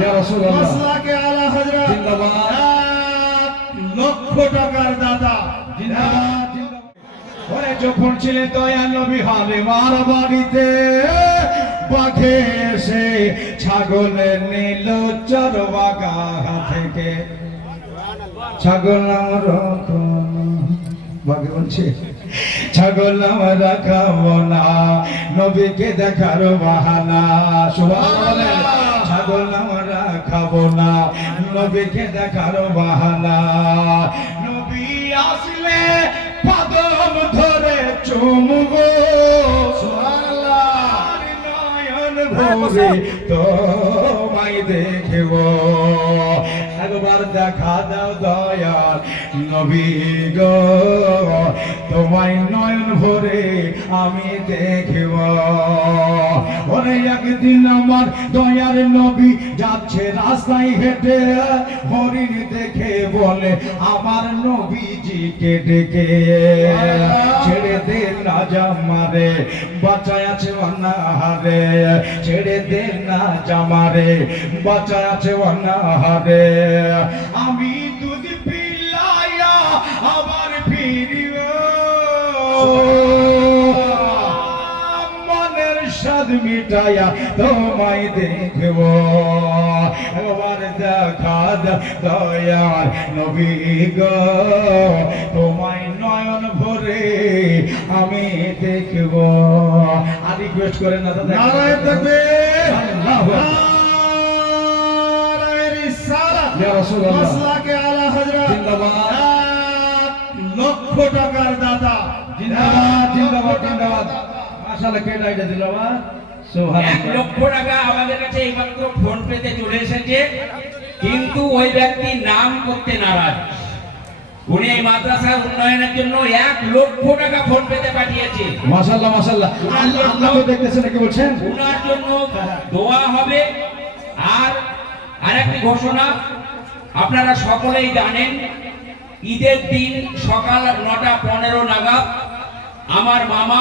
ইয়া রাসূলুল্লাহ মাসলাকে আলা হযরত জিন্দাবাদ 1 লক্ষ টাকার দাতা জিন্দাবাদ জিন্দাবাদ ওরে যখন ছিলেন দয়া নবী হালিমার বাড়িতে বাঘে এসে ছাগলের নিল চরবাগা থেকে ছাগল আমার বাঘে বলছে ছাগল আমরা খাবো না নবীকে দেখার বাহানা সুবহানাল্লাহ ছাগল আমরা খাবো না নবীকে দেখার বাহানা নবী আসলে কদম ধরে চুমবো সুবহানাল্লাহ নয়ন ভরে তোমায় দেখব একবার দেখা দাও দয়াল নবী গো তোমায় নয়ন ভরে আমি দেখব ওরে একদিন আমার দয়ার নবী যাচ্ছে রাস্তায় হেঁটে হরিণ দেখে বলে আমার নবীজিকে ডেকে ছেড়ে দে না জামারে বাঁচায় আছে অনাহারে ছেড়ে দে না জামারে বাঁচায় আছে অনাহারে আমি দুধ পিলাইয়া আবার ফিরিব মনের স্বাদ মিটাইয়া তোমায় দেখব একবার দেখা দয়াল নবী গো তোমায় নয়ন ভরে আমি দেখব আর রিকোয়েস্ট করেন না দাদা নারায়ে তাকবীর আল্লাহু আকবার নারায়ে রিসালাত ইয়া রাসূলুল্লাহ মাসলাকে আলা হযরত জিন্দাবাদ 1 লক্ষ টাকার দাতা জিন্দাবাদ জিন্দাবাদ জিন্দাবাদ মাশাআল্লাহ কে লাইটা দিল বাবা 1 লক্ষ টাকা আমাদের কাছে এইমাত্র ফোন পেতে চলে এসেছে, কিন্তু ওই ব্যক্তি নাম করতে নারাজ। উনি এই মাদ্রাসার উন্নয়নের জন্য 1 লক্ষ টাকা ফোন পেতে পাঠিয়েছে। মাশাআল্লাহ মাশাআল্লাহ আল্লাহ তো দেখতেছেন নাকি বলছেন উনার জন্য দোয়া হবে। আর আরেকটি ঘোষণা, আপনারা সকলেই জানেন ঈদের দিন সকাল 9:15 নাগাদ আমার মামা